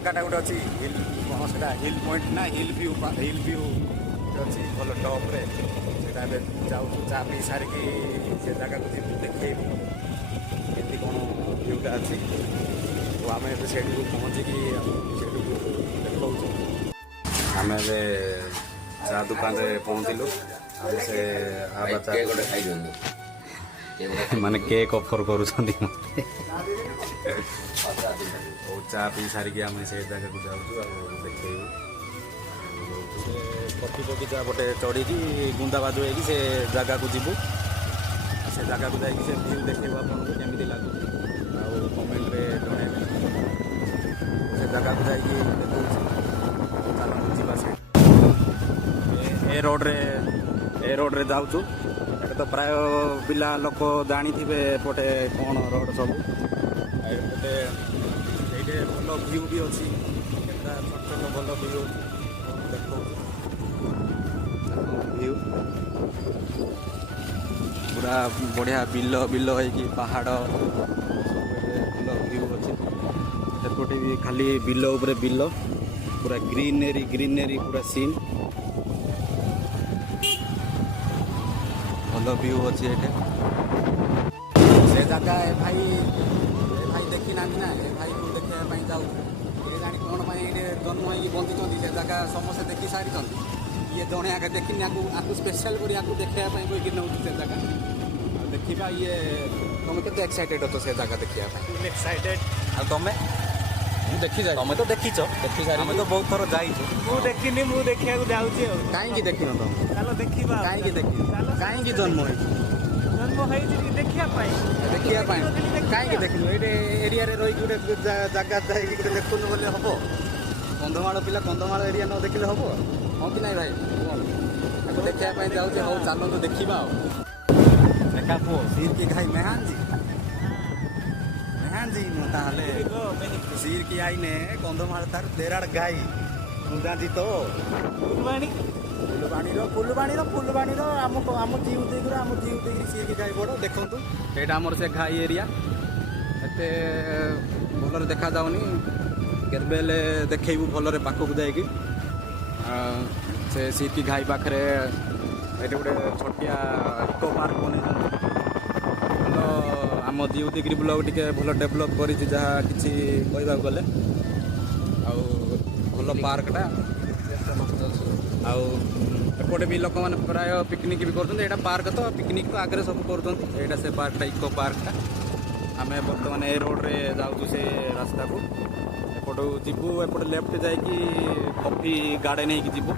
ଜାଗାଟା ଗୋଟେ ଅଛି ହିଲ୍ କ'ଣ ସେଇଟା ହିଲ୍ ପଏଣ୍ଟ ନା ହିଲ୍ ଭ୍ୟୁ ଅଛି ଭଲ ଟପ୍ରେ ସେଇଟା ଏବେ ଯାଉଛୁ ଚା ପିଇ ସାରିକି ସେ ଜାଗାକୁ ଯିବୁ ଦେଖେଇବୁ କେମିତି କ'ଣ ଭ୍ୟୁଟା ଅଛି ଓ ଆମେ ଏବେ ସେଇଠିକୁ ପହଞ୍ଚିକି ସେଇଠିକୁ ଦେଖାଉଛୁ। ଆମେ ଏବେ ଚା ଦୋକାନରେ ପହଞ୍ଚିଲୁ। ଆମେ ସେ ଆବା ଚା ଗୋଟେ ଖାଇଦିଅନ୍ତୁ ମାନେ କେକ୍ ଅଫର୍ କରୁଛନ୍ତି ଓ ଚା ପିଇ ସାରିକି ଆମେ ସେ ଜାଗାକୁ ଯାଉଛୁ ଆଉ ଦେଖେଇବୁ। କଫି ବଗିଚା ଗୋଟେ ଚଢ଼ିକି ଗୁଣ୍ଡାବାଜୁ ହେଇକି ସେ ଜାଗାକୁ ଯିବୁ। ସେ ଜାଗାକୁ ଯାଇକି ସେ ଭ୍ୟୁ ଦେଖେଇବୁ ଆପଣଙ୍କୁ କେମିତି ଲାଗୁଛି ଆଉ କମେଣ୍ଟରେ ଜଣାଇବେ। ସେ ଜାଗାକୁ ଯାଇକି ଦେଖାଉଛି ଚାଲନ୍ତୁ ଯିବା। ସେ ଏ ରୋଡ଼ରେ ଯାଉଛୁ। ଏଠି ତ ପ୍ରାୟ ପିଲା ଲୋକ ଜାଣିଥିବେ ଏପଟେ କ'ଣ ରୋଡ଼ ସବୁ। ଏପଟେ ଏଇଠି ଭଲ ଭ୍ୟୁ ବି ଅଛି, କେତେଟା ଛୋଟ ଛୋଟ ଭଲ ଭ୍ୟୁ ଅଛି ଦେଖାଉଛି। ଭ୍ୟୁ ପୁରା ବଢ଼ିଆ ବିଲ ହେଇକି ପାହାଡ଼ ଭଲ ଭ୍ୟୁ ଅଛି। ସେପଟେ ବି ଖାଲି ବିଲ ଉପରେ ବିଲ, ପୁରା ଗ୍ରୀନେରୀ ପୁରା ସିନ୍ ଭଲ ଭ୍ୟୁ ଅଛି ଏଠି। ସେ ଜାଗା ଏ ଭାଇ ଦେଖିନାହାନ୍ତି ନା, ଏ ଭାଇକୁ ଦେଖିବା ପାଇଁ ଯାଉଛୁ। ଏ ଜାଣି କ'ଣ ପାଇଁ ଏଇଠି ଜନ୍ମ ହେଇକି ବଞ୍ଚିଛନ୍ତି, ସେ ଜାଗା ସମସ୍ତେ ଦେଖି ସାରିଛନ୍ତି। ଇଏ ଜଣେ ଆଗେ ଦେଖିନି, ଆକୁ ସ୍ପେଶାଲ୍ କରି ଆକୁ ଦେଖିବା ପାଇଁ କହିକି ନେଉଛି ସେ ଜାଗା। ଆଉ ଦେଖିବା ତମେ କେତେ ଏକ୍ସାଇଟେଡ୍ ଅଛ ସେ ଜାଗା ଦେଖିବା ପାଇଁ? ଏକ୍ସାଇଟେଡ୍। ଆଉ ତମେ? ମୁଁ ଦେଖିଯାଏ। ତମେ ତ ଦେଖିଛ, ଆମେ ତ ବହୁତ ଥର ଯାଇଛୁ। ମୁଁ ଦେଖିନି, ମୁଁ ଦେଖିବାକୁ ଯାଉଛି ଆଉ। କାହିଁକି ଦେଖିନ ତମେ? ଚାଲ ଦେଖିବା। କାହିଁକି ଦେଖିନ? କାହିଁକି ଜନ୍ମ ହେଇଛି? ଜନ୍ମ ହେଇଛି ଦେଖିବା ପାଇଁ। କାହିଁକି ଦେଖିନୁ? ଏଇଠି ଏରିଆରେ ରହିକି ଗୋଟେ ଜାଗା ଯାଇକି ଗୋଟେ ଦେଖୁନୁ ବୋଲେ ହବ? କନ୍ଧମାଳ ପିଲା କନ୍ଧମାଳ ଏରିଆ ନ ଦେଖିଲେ ହବ? ହଁ କି ନାଇଁ ଭାଇ? ତାକୁ ଦେଖିବା ପାଇଁ ଯାଉଛି। ହଉ ଚାଲନ୍ତୁ ଦେଖିବା ଆଉ। ଦେଖା ପୁଅ ସିର୍ କି ଘାଇ मेहमान जी ମୁଁ ତାହେଲେ ସିର୍ କି ଆଇନେ କନ୍ଧମାଳ ତାର ତେରାଡ଼ ଗାଈ ଜାଣିଛି ତ। ଫୁଲବାଣୀର ଆମ ଜିଉ ଦେଇକିରି ସିର୍ କି ଘାଇ ବଡ଼ ଦେଖନ୍ତୁ। ଏଇଟା ଆମର ସେ ଘାଇ ଏରିଆ ଏତେ ଭଲରେ ଦେଖାଯାଉନି, କେତେବେଳେ ଦେଖେଇବୁ ଭଲରେ ପାଖକୁ ଯାଇକି। ସେ ସିର୍ କି ଘାଇ ପାଖରେ ଏଠି ଗୋଟେ ଛୋଟିଆ ଇକୋ ପାର୍କ ବନେଇଛନ୍ତି। ଭଲ ଆମ ଜିଉଦିଗିରି ବ୍ଲକ୍ ଟିକେ ଭଲ ଡେଭଲପ୍ କରିଛି ଯାହା କିଛି କହିବାକୁ ଗଲେ। ଆଉ ଭଲ ପାର୍କଟା, ଆଉ ଏପଟେ ବି ଲୋକମାନେ ପ୍ରାୟ ପିକନିକ୍ ବି କରୁଛନ୍ତି। ଏଇଟା ପାର୍କ ତ, ପିକନିକ୍ ତ ଆଗରେ ସବୁ କରୁଛନ୍ତି। ଏଇଟା ସେ ପାର୍କଟା ଇକୋ ପାର୍କଟା। ଆମେ ବର୍ତ୍ତମାନ ଏ ରୋଡ଼ରେ ଯାଉଛୁ ସେ ରାସ୍ତାକୁ। ଏପଟୁ ଯିବୁ, ଏପଟେ ଲେଫ୍ଟ ଯାଇକି କଫି ଗାର୍ଡ଼େନ୍ ହେଇକି ଯିବୁ।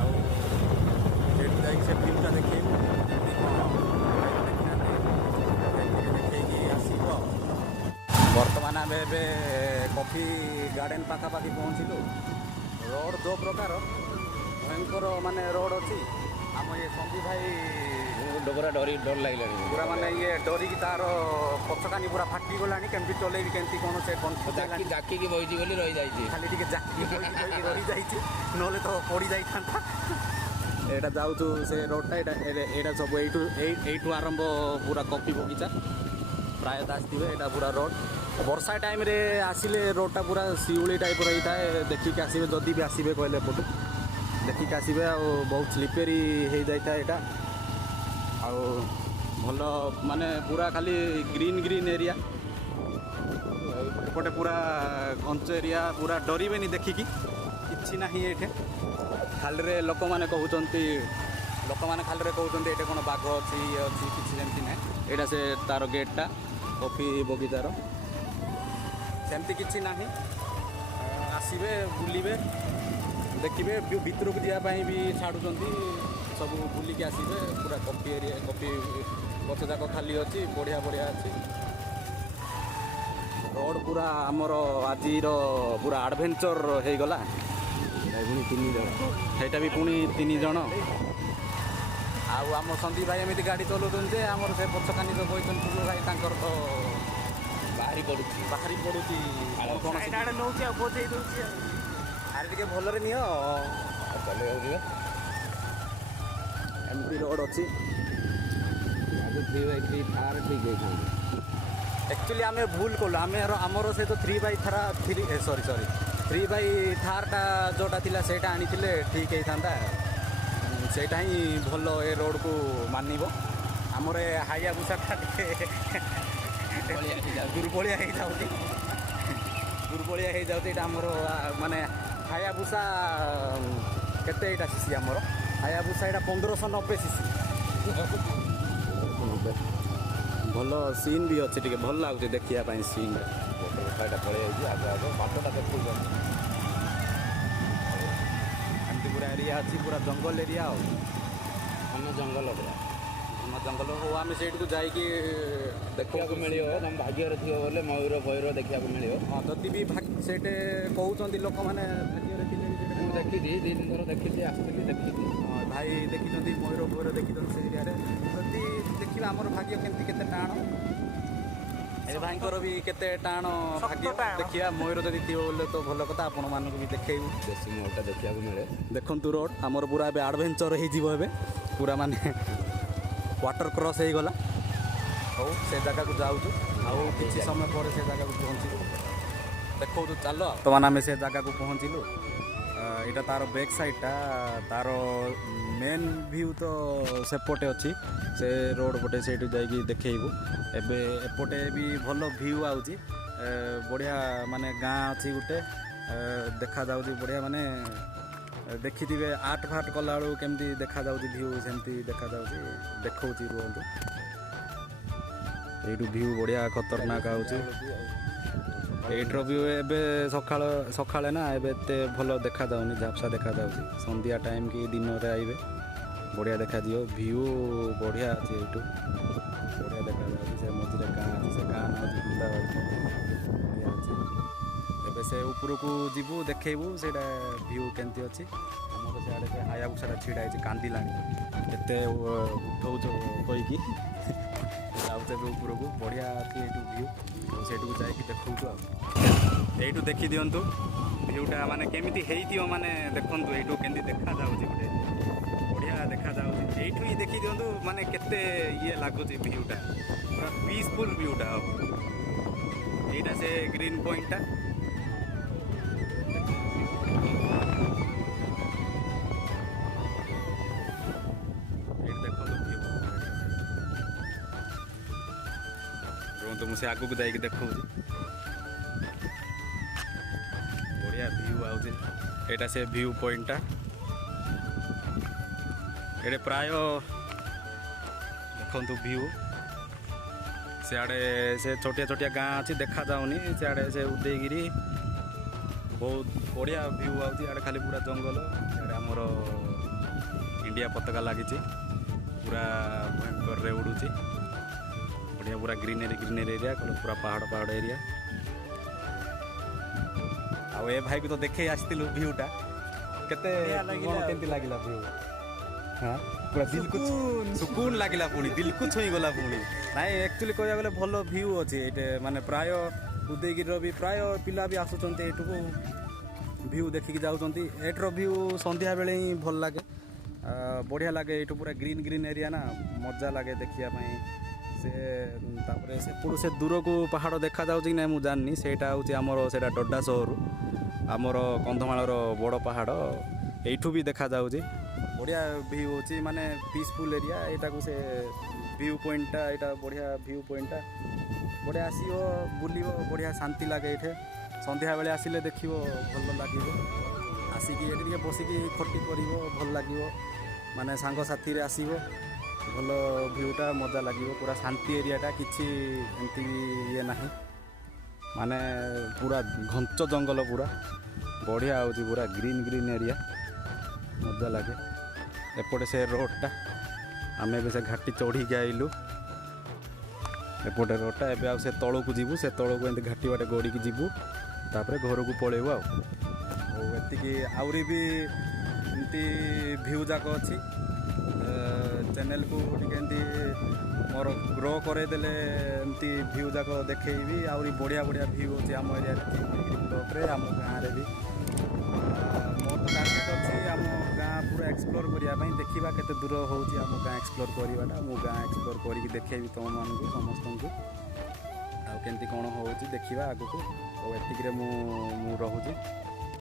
ଆଉ ସେଠି ଯାଇକି ସେ ଭ୍ୟୁଟା ଦେଖେଇବୁ। ଦେଖେଇକି ଆସିବୁ ଆଉ। ବର୍ତ୍ତମାନ ଆମେ ଏବେ କଫି ଗାର୍ଡ଼େନ୍ ପାଖାପାଖି ପହଞ୍ଚିଲୁ। ରୋଡ଼ ଯେଉଁ ପ୍ରକାର ଭୟଙ୍କର ମାନେ ରୋଡ଼ ଅଛି। ଆମ ଇଏ ସନ୍ଦୀପ ଭାଇ ପୁରା ଡର ଲାଗିଲାଣି ପୁରା ମାନେ ଇଏ ଡରିକି ତାର ପଛକାନି ପୁରା ଫାଟିଗଲାଣି। କେମିତି ଚଲେଇବି କେମିତି କ'ଣ ସେ ଜାକିକି ବଇଛି ବୋଲି ରହିଯାଇଛି। ଖାଲି ଟିକେ ଜାକିକି ରହିଯାଇଛି, ନହେଲେ ତ ପଡ଼ିଯାଇଥାନ୍ତା। ଏଇଟା ଯାଉଛୁ ସେ ରୋଡ଼ଟା। ଏଇଟା ସବୁ ଏଇଠୁ ଆରମ୍ଭ ପୁରା କଫି ବଗିଚା। ପ୍ରାୟତଃ ଆସିଥିବେ, ଏଇଟା ପୁରା ରୋଡ଼। ବର୍ଷା ଟାଇମ୍ରେ ଆସିଲେ ରୋଡ଼ଟା ପୁରା ଶିଉଳି ଟାଇପ୍ର ହେଇଥାଏ। ଦେଖିକି ଆସିବେ, ଯଦି ବି ଆସିବେ କହିଲେ ଏପଟୁ ଦେଖିକି ଆସିବେ। ଆଉ ବହୁତ ସ୍ଲିପେରୀ ହେଇଯାଇଥାଏ ଏଇଟା। ଆଉ ଭଲ ମାନେ ପୁରା ଖାଲି ଗ୍ରୀନ୍ ଏରିଆ। ଏପଟେ ପୁରା ଘଞ୍ଚ ଏରିଆ, ପୁରା ଡରିବେନି ଦେଖିକି, କିଛି ନାହିଁ ଏଇଠି। ଖାଲିରେ ଲୋକମାନେ କହୁଛନ୍ତି ଏଇଠି କ'ଣ ବାଘ ଅଛି ଇଏ ଅଛି, କିଛି ସେମିତି ନାହିଁ। ଏଇଟା ସେ ତାର ଗେଟ୍ଟା କଫି ବଗିଚାର, ସେମିତି କିଛି ନାହିଁ। ଆସିବେ, ବୁଲିବେ, ଦେଖିବେ। ଭିତରକୁ ଯିବା ପାଇଁ ବି ଛାଡ଼ୁଛନ୍ତି, ସବୁ ବୁଲିକି ଆସିବେ। ପୁରା କଫି ଏରିଆ, କଫି ଗଛ ଯାକ ଖାଲି ଅଛି, ବଢ଼ିଆ ଅଛି। ରୋଡ଼ ପୁରା ଆମର ଆଜିର ପୁରା ଆଡ଼ଭେଞ୍ଚର ହେଇଗଲା। ପୁଣି 3 ଜଣ, ସେଇଟା ବି ପୁଣି 3 ଜଣ। ଆଉ ଆମ ସନ୍ଦୀପ ଭାଇ ଏମିତି ଗାଡ଼ି ଚଲାଉଛନ୍ତି ଯେ ଆମର ସେ ପଛକାନି ଯେଉଁ ବଇଛନ୍ତି ଭାଇ, ତାଙ୍କର ତ ବାହାରି ପଡ଼ୁଛି କ'ଣ ନେଉଛି ଆଉ ବଜେଇ ଦେଉଛି ଆଉ। ଆରେ ଟିକେ ଭଲରେ ନିଅ ଚଲେଇ ଏମିତି ରୋଡ଼ ଅଛି। ଆଗକୁ 3x3 ଥାର ଠିକ୍ ହେଇଥାନ୍ତା। एक्चुअली आम भूल कलु आम आमर से तो 3x3 सॉरी 3x4 जोटा थिला सेटा आनी ठीक होता सेटा ही भल ए रोड को मानव आमर हायाबुसा दुर्बलिया हो जाऊँगी दुर्बलिया हो जाऊँगी आमर माने हायाबुसा केते एटा सीसी आमर हायाबुसा एटा 1590 सीसी भल सीन भी अच्छे टे भल लगुच देखा सीन ଏଇଟା ପଳେଇ ଯାଇଛି ଆଗ ଆଗ ବାଟଟା ଦେଖୁଛନ୍ତି एमती पूरा एरिया अच्छी पूरा जंगल एरिया ଆମ ଜଙ୍ଗଲ ପୁରା जंगल हो आम से जाकि ଦେଖିବାକୁ ମିଳିବ ତମ ଭାଗ୍ୟରେ ଥିବ ବୋଲେ ମୟୂର ଫୟୂର ଦେଖିବାକୁ ମିଳିବ हाँ जदि भी सेटे कहते लोक मैंने ମୁଁ ଦେଖିଛି 2-3 ଥର ଦେଖିଛି ଆସିଥିଲି ଦେଖିଛି भाई देखी मयूर फयूर देखी से एरिया जदि देखा आमर भाग्य केते टाण ए भाईंकर भी केते टाण भाग्य देखिया मयूर जदि थी बोले तो भल कथा आपण मानक भी देखैबू ଦେଶୀ ମୟୂରଟା ଦେଖିବାକୁ ମିଳେ देखु रोड आमर पूरा ए आडभेंचर हो पूरा माने वाटर क्रॉस हो गला हो से जगह को जाऊँ आउ किसी समय पर से जगह को पहुँचू देखो चल तो मैंने आम से जगह को पहुँचलु यहाँ तार बैक साइडटा तार मेन व्यू तो सेपटे अच्छी से रोड पटे से जाकि देखू एबे एपटे भी भल व्यू आउची बढ़िया माने गाँ अच्छी गोटे देखा जाऊँ बढ़िया माने देखिथे आर्ट फार्ट कला बेलू केमती देखा जाऊँ व्यू सेमती देखा जाऊँ देखा रुहतु यू व्यू बढ़िया खतरनाक आउची एट्र व्यू एबे सकाळे ना एबे एते भल देखा जाउनी झापसा देखा जाउची संध्या टाइम की दिन रे आइबे बढ़िया देखा दियो व्यू बढ़िया अछि एटू बढ़िया देखा जाउची से मझिरे गाँ अछि से गाँ ना अछि बुंदा बढ़िया अछि एबे से ऊपर को जीवु देखेबु सेटा व्यू केंती अछि हमर से आडे से हायाबुसा छिड़ा अछि कांदिलानी एते उठौचो कोइ की जाउते ऊपर को बढ़िया अछि एटू व्यू सेठू जाकि देखु यू देखी दिंतु भ्यूटा माने केमिति हेइतियो माने देखंतु यू केंदी देखा जाउची गोटे बढ़िया देखा जाउची एठू ही देखी दिंतु माने केते ये लागुची भ्यूटा पूरा पीसफुल भ्यूटा हो एटा से ग्रीन पॉइंटटा तो मुझे आगू को जाकि देखो बढ़िया व्यू आउे यहाँ से व्यू पॉइंटटा ये प्राय देखु व्यू सियाड़े से छोटिया छोटिया गाँ अच्छी देखा जाऊनी सियाड़े से उदयगिरी बहुत बढ़िया व्यू आउे खाली पूरा जंगल आमर इंडिया पताका लगी पूरा भयंकर रे उड़ूची बढ़िया पूरा ग्रीनरी एरिया पूरा पहाड़ एरिया आउ ए भाई को तो देखे आसलु भ्यूटा केते केमती लागिला व्यू हाँ पूरा दिल को सुकून लागिला पुणी दिल को छुई गला पुणी नाई एक्चुअली कहया गले भल व्यू अछि एटे माने प्राय उदयगिरी भी प्राय पिला भी आसुचंती एटू को व्यू देखिक जाउचंती एटर व्यू संध्या बेले ही भल लागे बढ़िया लागे एटू पूरा ग्रीन एरिया ना मजा लागे देखिया पई से तापरे से पुरु से दूर को पहाड़ देखा जाउची ना मु जाननी सेटा होची हमर सेटा डड्डा शहर हमर कंधमाळर बड़ पहाड़ एठू भी देखा जाउची बढ़िया व्यू होची माने पीसफुल एरिया एटा को से व्यू पॉइंटटा एटा बढ़िया व्यू पॉइंटटा बढ़िया आसीओ बुलियो बढ़िया शांति लागे एठे संध्या बेले आसिले देखिवो भल लागिवो आसिकी एठी बसिकी खटी करिवो भल लागिवो माने सांग साथी रे आसीवो भल भ्यूटा मजा लगे पूरा शांति एरियाटा किसी एमती ये ना माने पूरा घंच जंगल पूरा बढ़िया होची पूरा ग्रीन एरिया मजा लगे एपटे से रोडटा आम ए से घाटी चढ़ी आइलु एपटे रोडटा एबे से तलू को जीवु से तलू को घाटी बाटे गड़ी की जीवु तापरे घर को पलैबु आती आउरी भी एमती भ्यू जाक अच्छी चैनल को मोर ग्रो करदेले एमती भ्यू जाक देखी आहरी बढ़िया भ्यू अच्छे आम एरिया ब्लॉक आम गाँव भी मोर तो टार्गेट अच्छी आम गाँ पूरा एक्सप्लोर करने देखा केते दूर होची आम गाँ एक्सप्लोर करवाटा मो गाँ एक्सप्लोर करके देखेबी तुम मानक समस्त କେମିତି କ'ଣ ହେଉଛି ଦେଖିବା ଆଗକୁ। ଆଉ ଏତିକିରେ ମୁଁ ରହୁଛି।